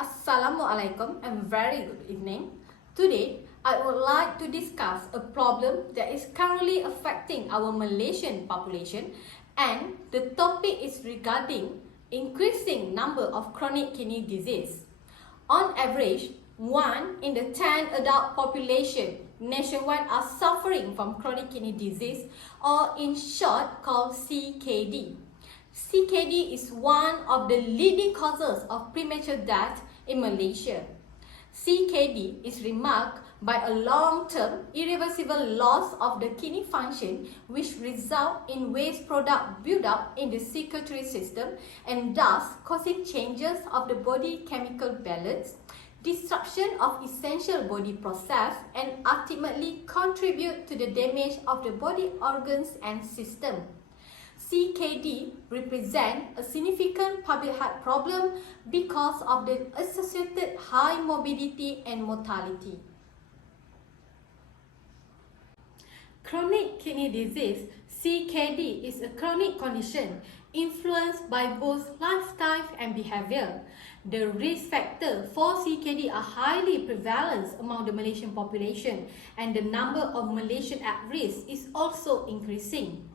Assalamualaikum and very good evening. Today, I would like to discuss a problem that is currently affecting our Malaysian population, and the topic is regarding increasing number of chronic kidney disease. On average, 1 in the 10 adult population nationwide are suffering from chronic kidney disease, or in short called CKD. CKD is one of the leading causes of premature death in Malaysia. CKD is marked by a long-term irreversible loss of the kidney function, which result in waste product build-up in the circulatory system and thus causing changes of the body chemical balance, disruption of essential body process, and ultimately contribute to the damage of the body organs and system. CKD represents a significant public health problem because of the associated high morbidity and mortality. Chronic kidney disease, CKD, is a chronic condition influenced by both lifestyle and behavior. The risk factors for CKD are highly prevalent among the Malaysian population, and the number of Malaysians at risk is also increasing.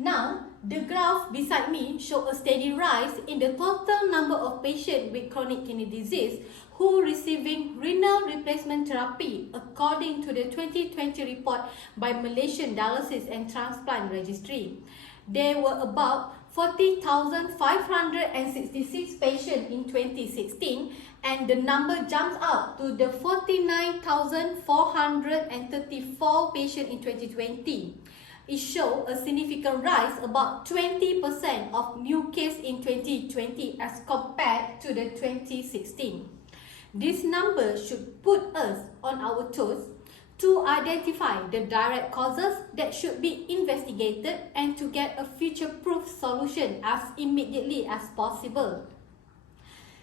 Now, the graph beside me shows a steady rise in the total number of patients with chronic kidney disease who receiving renal replacement therapy according to the 2020 report by Malaysian Dialysis and Transplant Registry. There were about 40,566 patients in 2016, and the number jumps up to the 49,434 patients in 2020. It shows a significant rise, about 20% of new cases in 2020 as compared to the 2016. This number should put us on our toes to identify the direct causes that should be investigated and to get a future-proof solution as immediately as possible.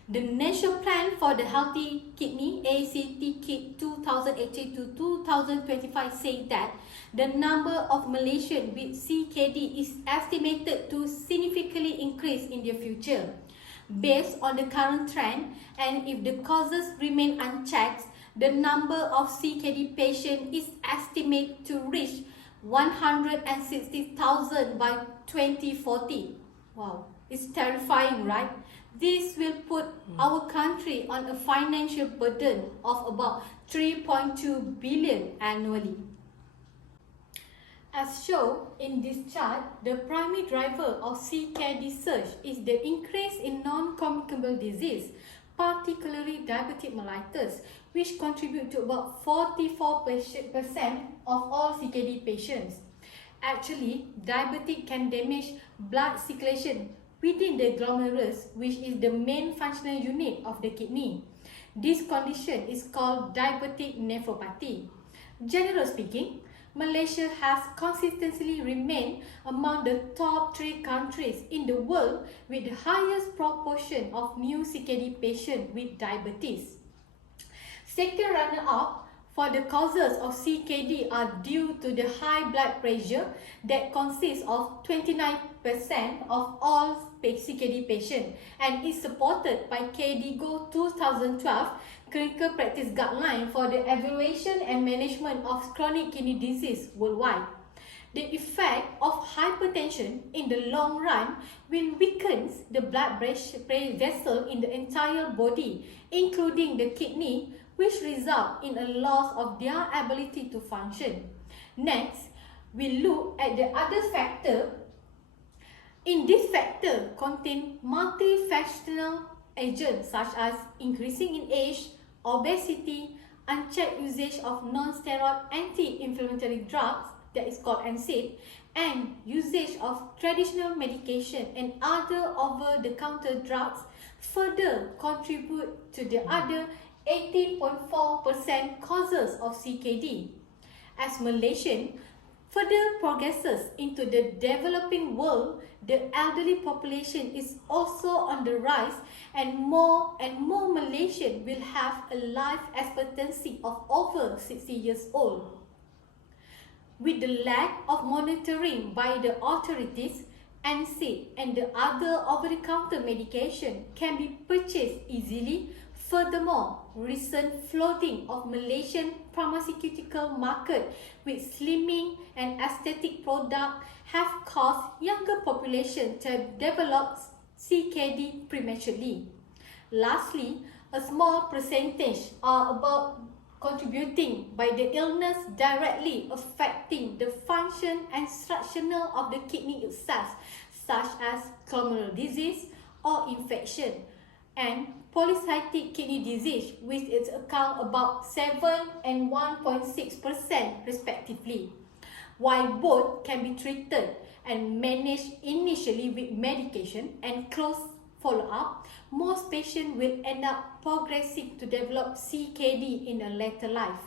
The National Plan for the Healthy Kidney (ACT KID 2018 to 2025) said that the number of Malaysians with CKD is estimated to significantly increase in the future. Based on the current trend, and if the causes remain unchecked, the number of CKD patients is estimated to reach 160,000 by 2040. Wow, it's terrifying, right? This will put our country on a financial burden of about 3.2 billion annually. As shown in this chart, the primary driver of CKD surge is the increase in non-communicable disease, particularly diabetic mellitus, which contribute to about 44% of all CKD patients. Actually, diabetes can damage blood circulation within the glomerulus, which is the main functional unit of the kidney. This condition is called diabetic nephropathy. Generally speaking, Malaysia has consistently remained among the top 3 countries in the world with the highest proportion of new CKD patients with diabetes. Second runner-up for the causes of CKD are due to the high blood pressure that consists of 29% of all CKD patients and is supported by KDIGO 2012 Clinical Practice Guideline for the Evaluation and Management of Chronic Kidney Disease worldwide. The effect of hypertension in the long run will weaken the blood vessel in the entire body, including the kidney, which result in a loss of their ability to function. Next, we look at the other factor. In this factor contain multifactorial agents such as increasing in age, obesity, unchecked usage of non-steroid anti-inflammatory drugs, that is called NSAID, and usage of traditional medication and other over-the-counter drugs further contribute to the other 18.4% causes of CKD. As Malaysia further progresses into the developing world, the elderly population is also on the rise, and more Malaysians will have a life expectancy of over 60 years old. With the lack of monitoring by the authorities NSAID, and the other over-the-counter medication can be purchased easily. Furthermore, recent flooding of Malaysian pharmaceutical market with slimming and aesthetic products have caused younger population to develop CKD prematurely. Lastly, a small percentage are about contributing by the illness directly affecting the function and structural of the kidney itself, such as glomerular disease or infection, and polycystic kidney disease, which is account about 7 and 1.6% respectively. While both can be treated and managed initially with medication and close follow-up, most patients will end up progressing to develop CKD in a later life.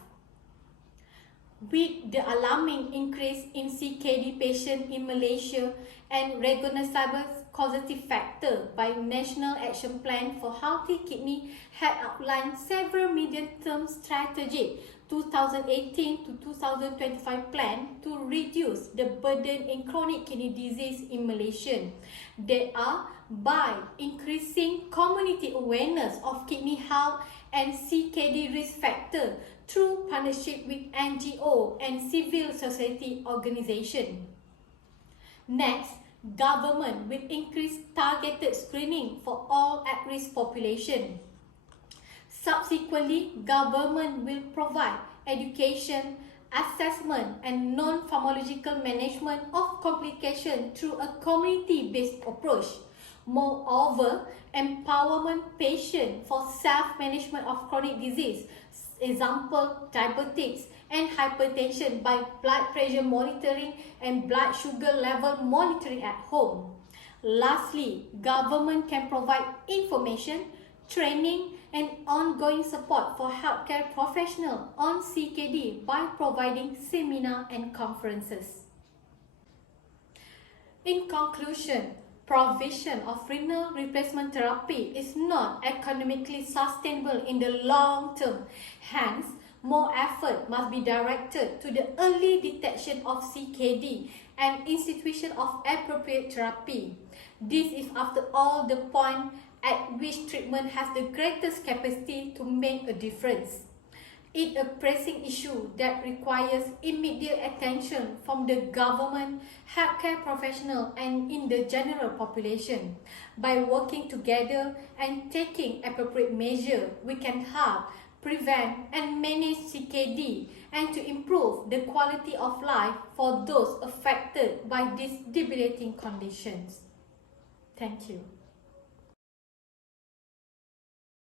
With the alarming increase in CKD patients in Malaysia and recognizable causative factor by National Action Plan for Healthy Kidney had outlined several medium-term strategies 2018 to 2025 plan to reduce the burden in chronic kidney disease in Malaysia. They are by increasing community awareness of kidney health and CKD risk factor through partnership with NGO and civil society organization. Next, government will increase targeted screening for all at-risk population. Subsequently, government will provide education, assessment and non-pharmacological management of complications through a community-based approach. Moreover, empowerment patients for self-management of chronic disease, example diabetes and hypertension by blood pressure monitoring and blood sugar level monitoring at home. Lastly, government can provide information, training and ongoing support for healthcare professionals on CKD by providing seminars and conferences. In conclusion, provision of renal replacement therapy is not economically sustainable in the long term. Hence, more effort must be directed to the early detection of CKD and institution of appropriate therapy. This is after all the point at which treatment has the greatest capacity to make a difference. It is a pressing issue that requires immediate attention from the government, healthcare professionals and in the general population. By working together and taking appropriate measures, we can help prevent and manage CKD and to improve the quality of life for those affected by these debilitating conditions. Thank you.